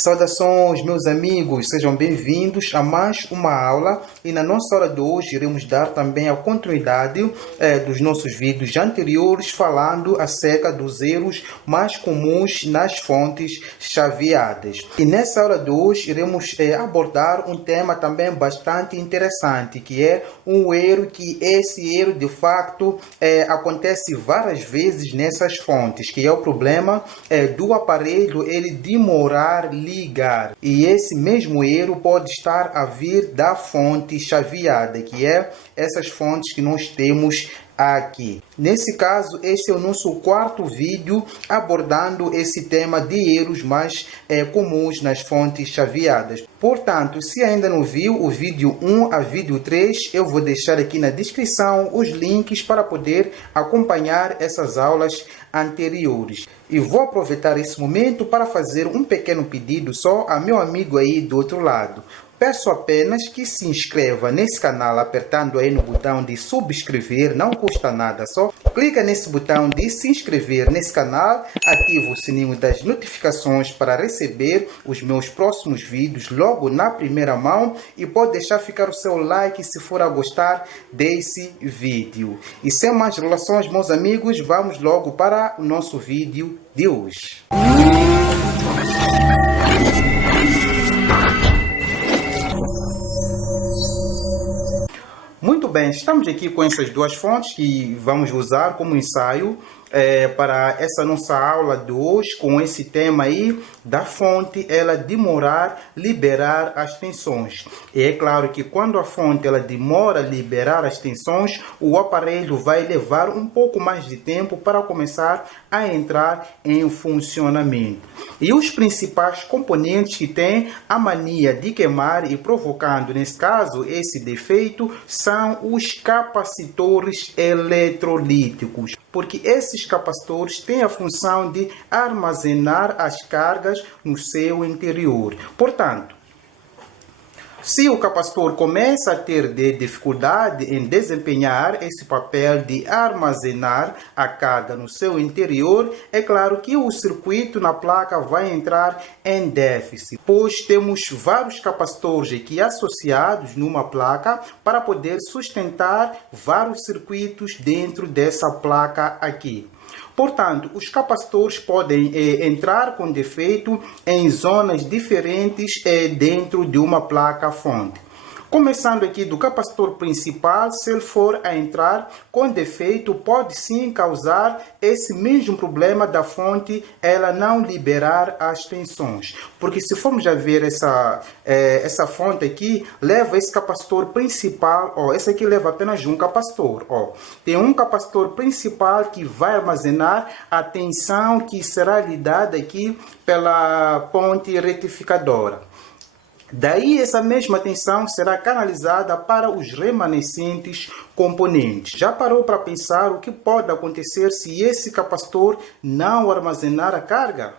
Saudações, meus amigos, sejam bem-vindos a mais uma aula e na nossa aula de hoje iremos dar também a continuidade dos nossos vídeos anteriores falando acerca dos erros mais comuns nas fontes chaveadas. E nessa aula de hoje iremos abordar um tema também bastante interessante, que é um erro que esse erro de facto acontece várias vezes nessas fontes, que é o problema do aparelho ele demorar ligar. E esse mesmo erro pode estar a vir da fonte chaveada, que é essas fontes que nós temos aqui. Nesse caso, esse é o nosso quarto vídeo abordando esse tema de erros mais comuns nas fontes chaveadas. Portanto, se ainda não viu o vídeo 1 a vídeo 3, eu vou deixar aqui na descrição os links para poder acompanhar essas aulas anteriores. E vou aproveitar esse momento para fazer um pequeno pedido só a meu amigo aí do outro lado. Peço apenas que se inscreva nesse canal apertando aí no botão de subscrever, não custa nada, só clica nesse botão de se inscrever nesse canal, ativa o sininho das notificações para receber os meus próximos vídeos logo na primeira mão e pode deixar ficar o seu like se for a gostar desse vídeo. E sem mais relações, meus amigos, vamos logo para o nosso vídeo de hoje. Muito bem, estamos aqui com essas duas fontes que vamos usar como ensaio para essa nossa aula de hoje, com esse tema aí da fonte ela demorar liberar as tensões. E é claro que quando a fonte ela demora liberar as tensões, o aparelho vai levar um pouco mais de tempo para começar a entrar em funcionamento. E os principais componentes que têm a mania de queimar e provocando, nesse caso, esse defeito, são os capacitores eletrolíticos, porque esses capacitores têm a função de armazenar as cargas no seu interior. Portanto, se o capacitor começa a ter dificuldade em desempenhar esse papel de armazenar a carga no seu interior, é claro que o circuito na placa vai entrar em déficit, pois temos vários capacitores aqui associados numa placa para poder sustentar vários circuitos dentro dessa placa aqui. Portanto, os capacitores podem entrar com defeito em zonas diferentes dentro de uma placa-fonte. Começando aqui do capacitor principal, se ele for a entrar com defeito, pode sim causar esse mesmo problema da fonte ela não liberar as tensões. Porque se formos já ver essa fonte aqui, leva esse capacitor principal, esse aqui leva apenas um capacitor. Tem um capacitor principal que vai armazenar a tensão que será lhe dada aqui pela ponte retificadora. Daí essa mesma tensão será canalizada para os remanescentes componentes. Já parou para pensar o que pode acontecer se esse capacitor não armazenar a carga?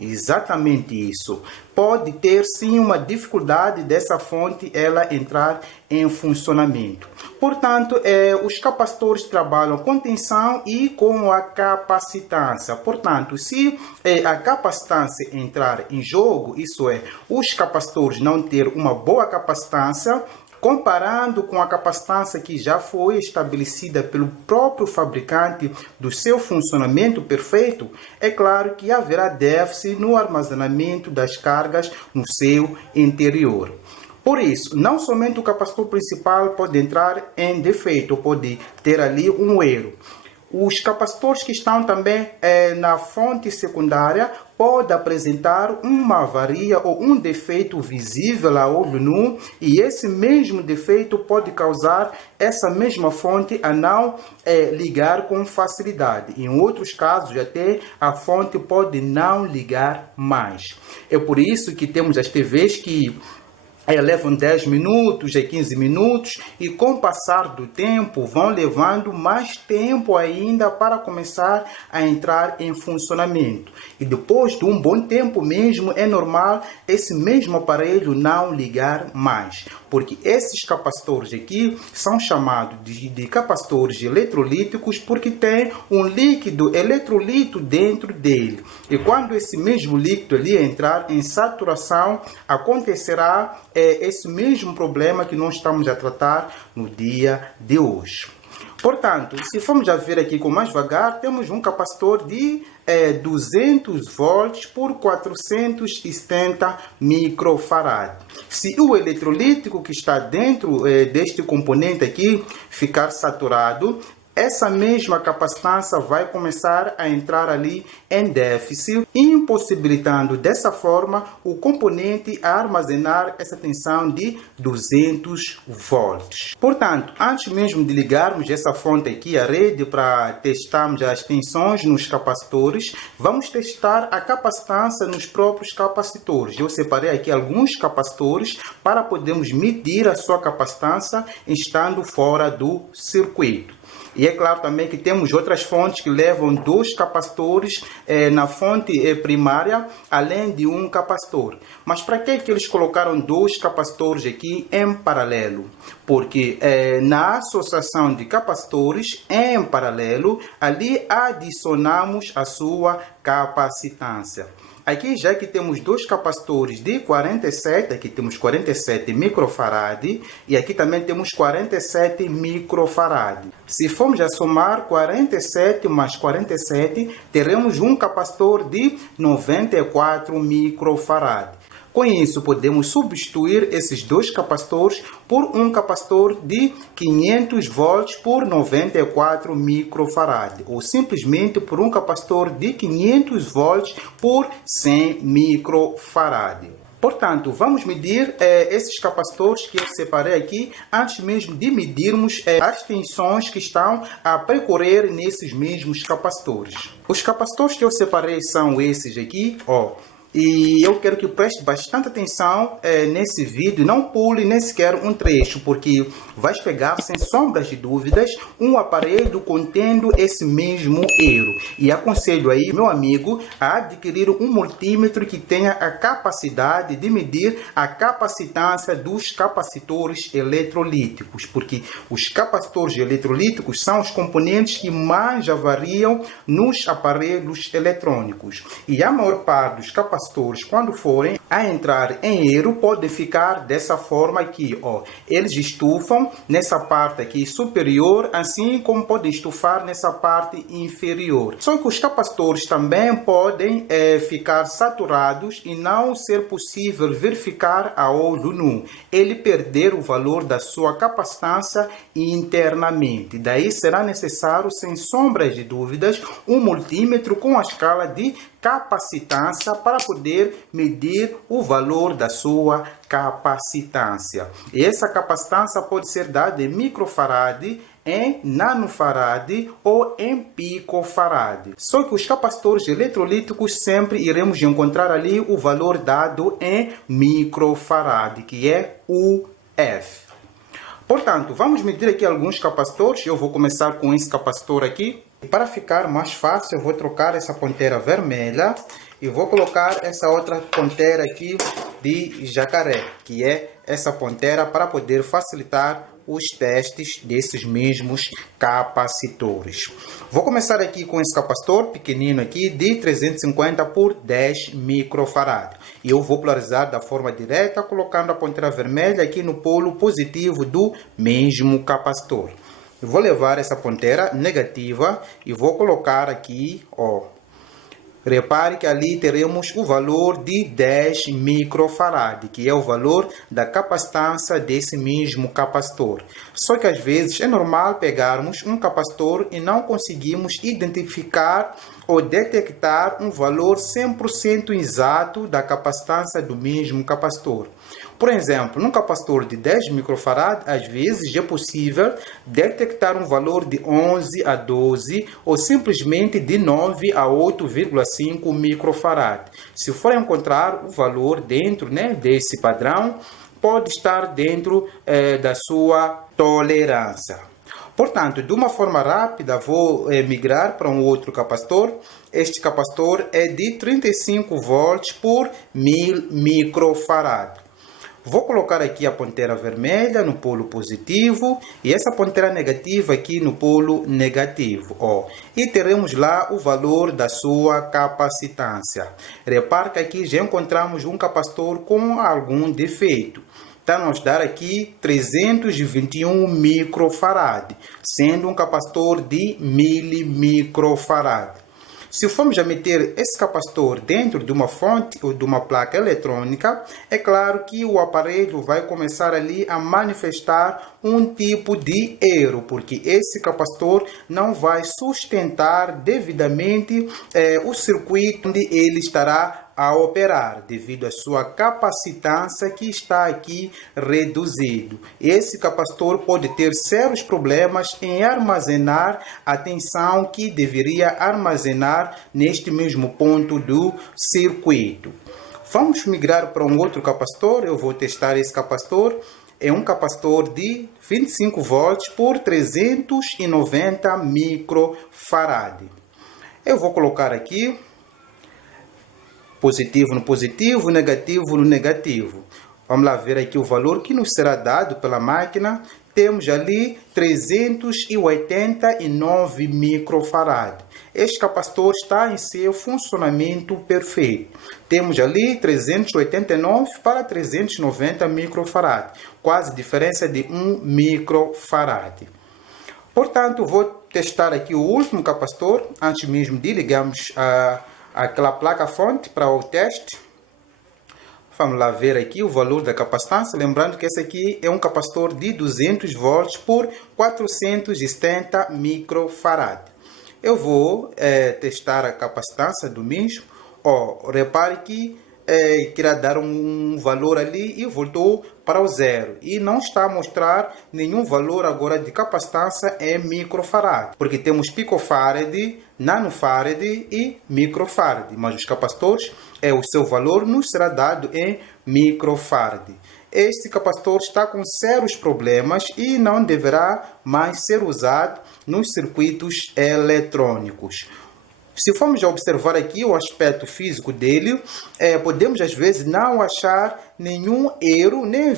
Exatamente isso. Pode ter sim uma dificuldade dessa fonte ela entrar em funcionamento. Portanto, os capacitores trabalham com tensão e com a capacitância. Portanto, se a capacitância entrar em jogo, isso é, os capacitores não ter uma boa capacitância, comparando com a capacitância que já foi estabelecida pelo próprio fabricante do seu funcionamento perfeito, é claro que haverá déficit no armazenamento das cargas no seu interior. Por isso, não somente o capacitor principal pode entrar em defeito, pode ter ali um erro. Os capacitores que estão também na fonte secundária podem apresentar uma avaria ou um defeito visível a olho nu, e esse mesmo defeito pode causar essa mesma fonte a não ligar com facilidade. Em outros casos, até a fonte pode não ligar mais. É por isso que temos as TVs que levam 10 minutos, 15 minutos, e com o passar do tempo vão levando mais tempo ainda para começar a entrar em funcionamento. E depois de um bom tempo mesmo, é normal esse mesmo aparelho não ligar mais, porque esses capacitores aqui são chamados de capacitores eletrolíticos porque tem um líquido eletrolito dentro dele. E quando esse mesmo líquido ali entrar em saturação, acontecerá esse mesmo problema que nós estamos a tratar no dia de hoje. Portanto, se formos a ver aqui com mais devagar, temos um capacitor de 200 volts por 470 microfarad. Se o eletrolítico que está dentro deste componente aqui ficar saturado, essa mesma capacitância vai começar a entrar ali em déficit, impossibilitando dessa forma o componente a armazenar essa tensão de 200 volts. Portanto, antes mesmo de ligarmos essa fonte aqui à rede para testarmos as tensões nos capacitores, vamos testar a capacitância nos próprios capacitores. Eu separei aqui alguns capacitores para podermos medir a sua capacitância estando fora do circuito. E é claro também que temos outras fontes que levam 2 capacitores na fonte primária, além de um capacitor. Mas para que eles colocaram 2 capacitores aqui em paralelo? Porque na associação de capacitores em paralelo, ali adicionamos a sua capacitância. Aqui já que temos 2 capacitores de 47, aqui temos 47 microfarad e aqui também temos 47 microfarad. Se formos a somar 47 mais 47, teremos um capacitor de 94 microfarad. Com isso, podemos substituir esses 2 capacitores por um capacitor de 500 volts por 94 microfarad, ou simplesmente por um capacitor de 500 volts por 100 microfarad. Portanto, vamos medir esses capacitores que eu separei aqui, antes mesmo de medirmos as tensões que estão a percorrer nesses mesmos capacitores. Os capacitores que eu separei são esses aqui, ó. E eu quero que preste bastante atenção nesse vídeo, não pule nem sequer um trecho, porque vais pegar, sem sombras de dúvidas, um aparelho contendo esse mesmo erro. E aconselho aí, meu amigo, a adquirir um multímetro que tenha a capacidade de medir a capacitância dos capacitores eletrolíticos, porque os capacitores eletrolíticos são os componentes que mais avariam nos aparelhos eletrônicos. E a maior parte dos capacitores, quando forem a entrar em erro, pode ficar dessa forma aqui, ó. Eles estufam nessa parte aqui superior, assim como podem estufar nessa parte inferior. Só que os capacitores também podem ficar saturados e não ser possível verificar a olho nu. Ele perder o valor da sua capacitância internamente. Daí será necessário, sem sombras de dúvidas, um multímetro com a escala de capacitância para poder medir o valor da sua capacitância. E essa capacitância pode ser dada em microfarad, em nanofarad ou em picofarad. Só que os capacitores eletrolíticos sempre iremos encontrar ali o valor dado em microfarad, que é UF. Portanto, vamos medir aqui alguns capacitores. Eu vou começar com esse capacitor aqui. Para ficar mais fácil, eu vou trocar essa ponteira vermelha e vou colocar essa outra ponteira aqui de jacaré, que é essa ponteira para poder facilitar os testes desses mesmos capacitores. Vou começar aqui com esse capacitor pequenino aqui de 350 por 10 microfarad. E eu vou polarizar da forma direta, colocando a ponteira vermelha aqui no polo positivo do mesmo capacitor. Eu vou levar essa ponteira negativa e vou colocar aqui, ó. Repare que ali teremos o valor de 10 microfarad, que é o valor da capacitância desse mesmo capacitor. Só que às vezes é normal pegarmos um capacitor e não conseguimos identificar ou detectar um valor 100% exato da capacitância do mesmo capacitor. Por exemplo, num capacitor de 10 microfarad, às vezes é possível detectar um valor de 11 a 12 ou simplesmente de 9 a 8,5 microfarad. Se for encontrar o valor dentro desse padrão, pode estar dentro da sua tolerância. Portanto, de uma forma rápida, vou migrar para um outro capacitor. Este capacitor é de 35 volts por 1000 microfarad. Vou colocar aqui a ponteira vermelha no polo positivo e essa ponteira negativa aqui no polo negativo. E teremos lá o valor da sua capacitância. Repare que aqui já encontramos um capacitor com algum defeito. Está a nos dar aqui 321 microfarad, sendo um capacitor de 1000 microfarad. Se formos a meter esse capacitor dentro de uma fonte ou de uma placa eletrônica, é claro que o aparelho vai começar ali a manifestar um tipo de erro, porque esse capacitor não vai sustentar devidamente o circuito onde ele estará a operar, devido à sua capacitância que está aqui reduzido. Esse capacitor pode ter sérios problemas em armazenar a tensão que deveria armazenar neste mesmo ponto do circuito. Vamos migrar para um outro capacitor. Eu vou testar esse capacitor. É um capacitor de 25 volts por 390 microfarad. Eu vou colocar aqui positivo no positivo, negativo no negativo. Vamos lá ver aqui o valor que nos será dado pela máquina. Temos ali 389 microfarad. Este capacitor está em seu funcionamento perfeito. Temos ali 389 para 390 microfarad, quase diferença de 1 microfarad. Portanto, vou testar aqui o último capacitor, antes mesmo de ligarmos aquela placa-fonte para o teste. Vamos lá ver aqui o valor da capacitância. Lembrando que esse aqui é um capacitor de 200 volts por 470 microfarad. Eu vou testar a capacitância do mesmo. Repare que queria dar um valor ali e voltou para o zero. E não está a mostrar nenhum valor agora de capacitância em microfarad. Porque temos picofarad, nanofarad e microfarad. Mas os capacitores, o seu valor nos será dado em microfarad. Este capacitor está com sérios problemas e não deverá mais ser usado nos circuitos eletrônicos. Se formos a observar aqui o aspecto físico dele, podemos às vezes não achar nenhum erro nem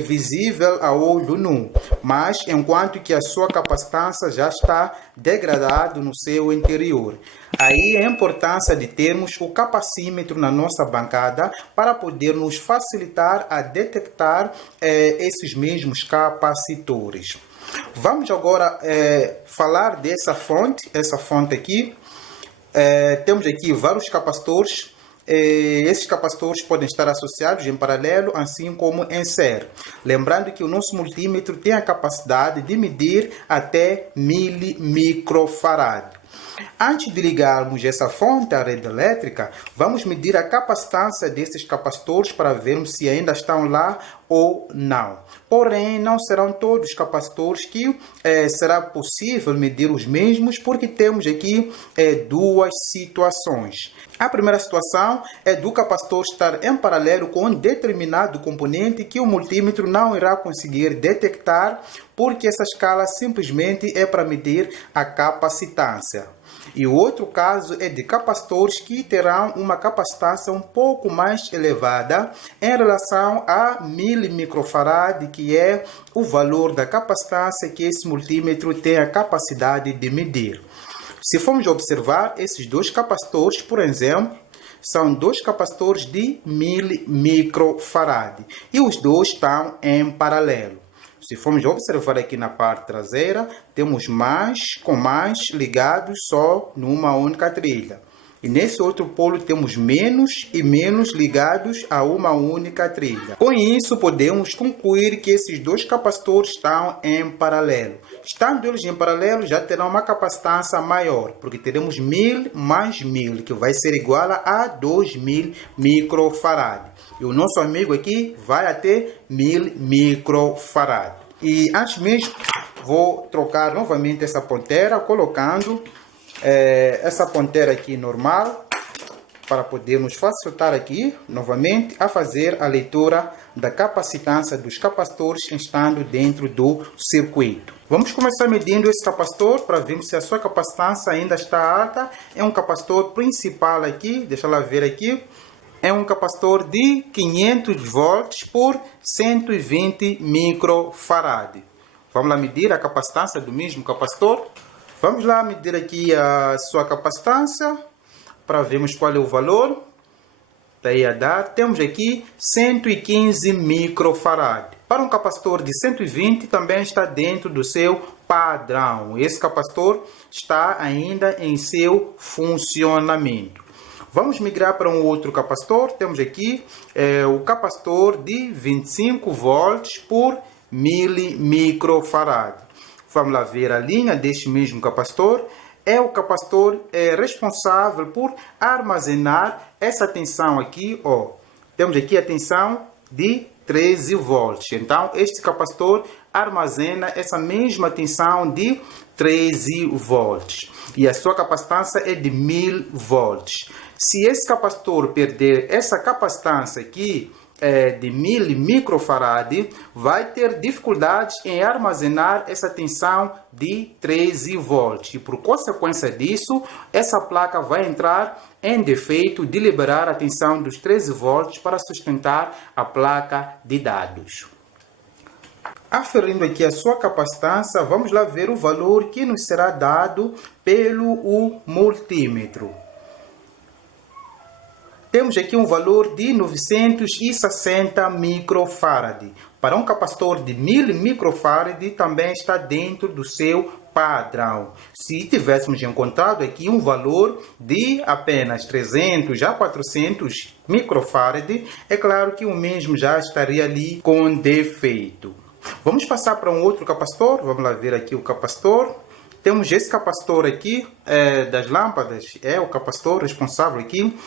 visível a olho nu, mas enquanto que a sua capacitância já está degradada no seu interior. Aí a importância de termos o capacímetro na nossa bancada para poder nos facilitar a detectar esses mesmos capacitores. Vamos agora falar dessa fonte, essa fonte aqui. Temos aqui vários capacitores. Esses capacitores podem estar associados em paralelo, assim como em série. Lembrando que o nosso multímetro tem a capacidade de medir até 1000 microfarad. Antes de ligarmos essa fonte à rede elétrica, vamos medir a capacitância desses capacitores para vermos se ainda estão lá ou não. Porém, não serão todos os capacitores que será possível medir os mesmos, porque temos aqui duas situações. A primeira situação é do capacitor estar em paralelo com um determinado componente que o multímetro não irá conseguir detectar, porque essa escala simplesmente é para medir a capacitância. E o outro caso é de capacitores que terão uma capacitância um pouco mais elevada em relação a 1000 microfarad, que é o valor da capacitância que esse multímetro tem a capacidade de medir. Se formos observar esses dois capacitores, por exemplo, são dois capacitores de 1000 microfarad e os dois estão em paralelo. Se formos observar aqui na parte traseira, temos mais com mais ligados só numa única trilha. E nesse outro polo temos menos e menos ligados a uma única trilha. Com isso, podemos concluir que esses dois capacitores estão em paralelo. Estando eles em paralelo, já terão uma capacitância maior, porque teremos 1000 mais 1000, que vai ser igual a 2000 microfarad. E o nosso amigo aqui vai até 1000 microfarad. E antes mesmo, vou trocar novamente essa ponteira, colocando essa ponteira aqui normal para podermos facilitar aqui, novamente, a fazer a leitura da capacitância dos capacitores estando dentro do circuito. Vamos começar medindo esse capacitor para vermos se a sua capacitância ainda está alta. É um capacitor principal aqui, deixa eu ver aqui. É um capacitor de 500 volts por 120 microfarad. Vamos lá medir a capacitância do mesmo capacitor. Vamos lá medir aqui a sua capacitância para vermos qual é o valor. Daí a dar, temos aqui 115 microfarad. Para um capacitor de 120 também está dentro do seu padrão. Esse capacitor está ainda em seu funcionamento. Vamos migrar para um outro capacitor. Temos aqui o capacitor de 25 volts por 1000 microfarad. Vamos lá ver a linha deste mesmo capacitor. É o capacitor responsável por armazenar essa tensão aqui. Temos aqui a tensão de 13 volts. Então, este capacitor armazena essa mesma tensão de 13 volts. E a sua capacitância é de 1000 volts. Se esse capacitor perder essa capacitância aqui, de 1000 microfarad, vai ter dificuldades em armazenar essa tensão de 13 volts. E por consequência disso, essa placa vai entrar em defeito de liberar a tensão dos 13 volts para sustentar a placa de dados. Aferindo aqui a sua capacitância, vamos lá ver o valor que nos será dado pelo multímetro. Temos aqui um valor de 960 microfarad. Para um capacitor de 1000 microfarad também está dentro do seu padrão. Se tivéssemos encontrado aqui um valor de apenas 300 a 400 microfarad, é claro que o mesmo já estaria ali com defeito. Vamos passar para um outro capacitor. Vamos lá ver aqui o capacitor. Temos esse capacitor aqui das lâmpadas, é o capacitor responsável aqui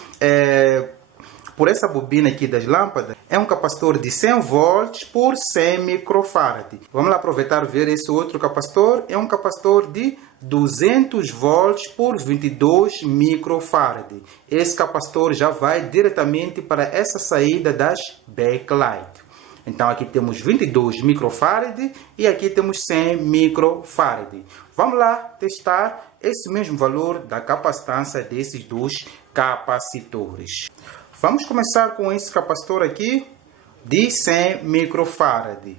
por essa bobina aqui das lâmpadas. É um capacitor de 100 volts por 100 microfarad. Vamos lá aproveitar e ver esse outro capacitor. É um capacitor de 200 volts por 22 microfarad. Esse capacitor já vai diretamente para essa saída das backlight. Então aqui temos 22 microfarad e aqui temos 100 microfarad. Vamos lá testar esse mesmo valor da capacitância desses dois capacitores. Vamos começar com esse capacitor aqui de 100 microfarad.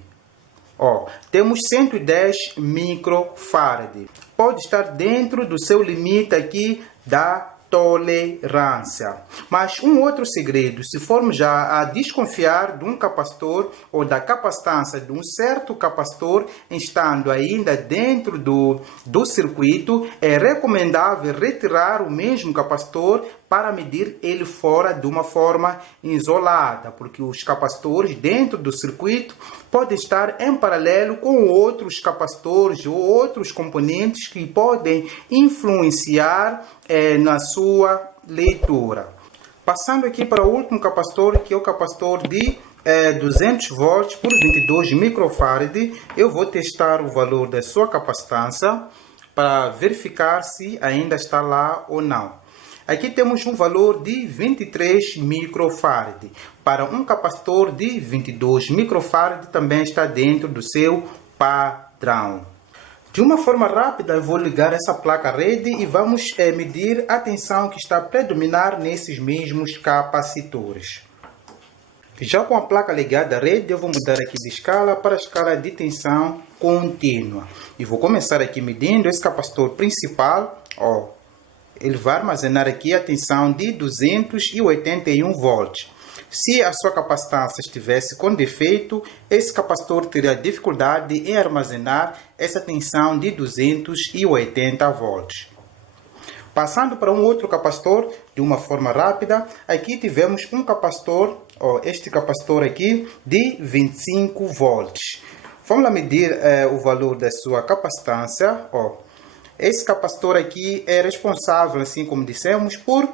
Temos 110 microfarad. Pode estar dentro do seu limite aqui da tolerância. Mas um outro segredo, se formos já a desconfiar de um capacitor ou da capacitância de um certo capacitor estando ainda dentro do circuito, é recomendável retirar o mesmo capacitor para medir ele fora de uma forma isolada, porque os capacitores dentro do circuito podem estar em paralelo com outros capacitores ou outros componentes que podem influenciar na sua leitura. Passando aqui para o último capacitor, que é o capacitor de 200 volts por 22 microfarad, eu vou testar o valor da sua capacitância para verificar se ainda está lá ou não. Aqui temos um valor de 23 microfarad. Para um capacitor de 22 microfarad também está dentro do seu padrão. De uma forma rápida, eu vou ligar essa placa-rede e vamos medir a tensão que está a predominar nesses mesmos capacitores. Já com a placa ligada à rede, eu vou mudar aqui de escala para a escala de tensão contínua. E vou começar aqui medindo esse capacitor principal. Ele vai armazenar aqui a tensão de 281 volts. Se a sua capacitância estivesse com defeito, esse capacitor teria dificuldade em armazenar essa tensão de 280 volts. Passando para um outro capacitor, de uma forma rápida, aqui tivemos um capacitor, este capacitor aqui, de 25 volts. Vamos lá medir o valor da sua capacitância. Esse capacitor aqui é responsável, assim como dissemos, por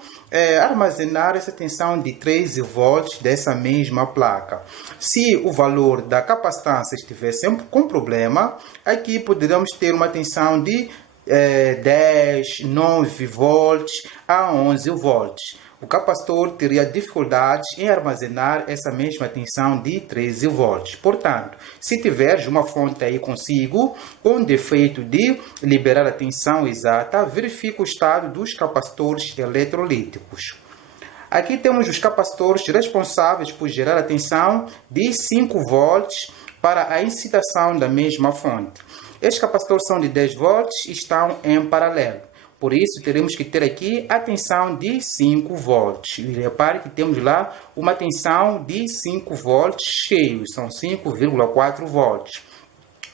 armazenar essa tensão de 13 volts dessa mesma placa. Se o valor da capacitância estiver sempre com problema, aqui poderíamos ter uma tensão de 10, 9 volts a 11 volts. o capacitor teria dificuldades em armazenar essa mesma tensão de 13 volts. Portanto, se tiveres uma fonte aí consigo com defeito de liberar a tensão exata, verifique o estado dos capacitores eletrolíticos. Aqui temos os capacitores responsáveis por gerar a tensão de 5 volts para a incitação da mesma fonte. Estes capacitores são de 10 volts e estão em paralelo. Por isso, teremos que ter aqui a tensão de 5 volts. E repare que temos lá uma tensão de 5 volts cheios, são 5,4 volts.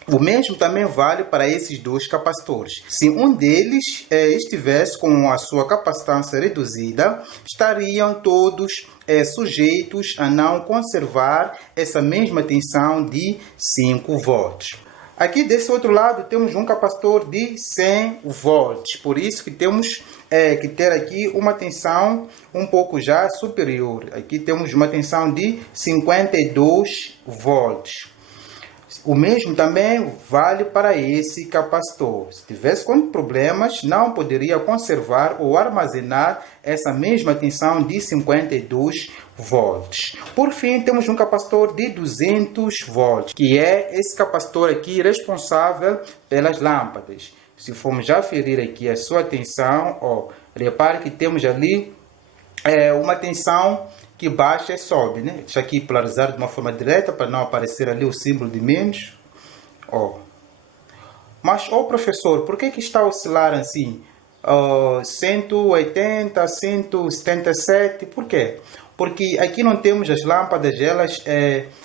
O mesmo também vale para esses dois capacitores. Se um deles estivesse com a sua capacitância reduzida, estariam todos sujeitos a não conservar essa mesma tensão de 5 volts. Aqui desse outro lado temos um capacitor de 100 volts, por isso que temos que ter aqui uma tensão um pouco já superior. Aqui temos uma tensão de 52 volts. O mesmo também vale para esse capacitor. Se tivesse com problemas, não poderia conservar ou armazenar essa mesma tensão de 52 volts. Por fim, temos um capacitor de 200 volts, que é esse capacitor aqui responsável pelas lâmpadas. Se formos já ferir aqui a sua tensão, repare que temos ali uma tensão que baixa e sobe, né? Deixa aqui polarizar de uma forma direta para não aparecer ali o símbolo de menos. Mas, professor, por que está a oscilar assim? 180, 177, por quê? Porque aqui não temos as lâmpadas, elas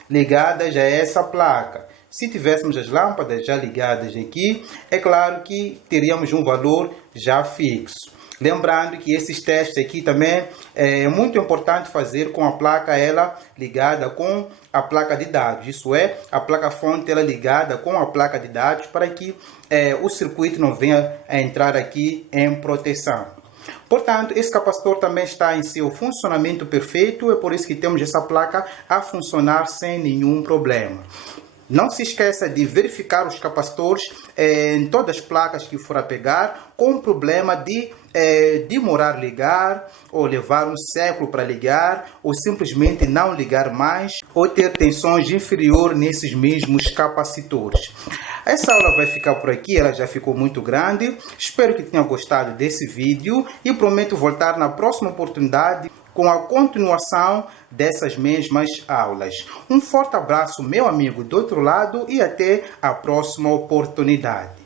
ligadas a essa placa. Se tivéssemos as lâmpadas já ligadas aqui, é claro que teríamos um valor já fixo. Lembrando que esses testes aqui também é muito importante fazer com a placa ela ligada com a placa de dados. Isso é, a placa-fonte ela ligada com a placa de dados para que o circuito não venha a entrar aqui em proteção. Portanto, esse capacitor também está em seu funcionamento perfeito, é por isso que temos essa placa a funcionar sem nenhum problema. Não se esqueça de verificar os capacitores em todas as placas que for a pegar, com problema de demorar a ligar, ou levar um século para ligar, ou simplesmente não ligar mais, ou ter tensões inferiores nesses mesmos capacitores. Essa aula vai ficar por aqui, ela já ficou muito grande. Espero que tenham gostado desse vídeo e prometo voltar na próxima oportunidade com a continuação dessas mesmas aulas. Um forte abraço, meu amigo do outro lado, e até a próxima oportunidade.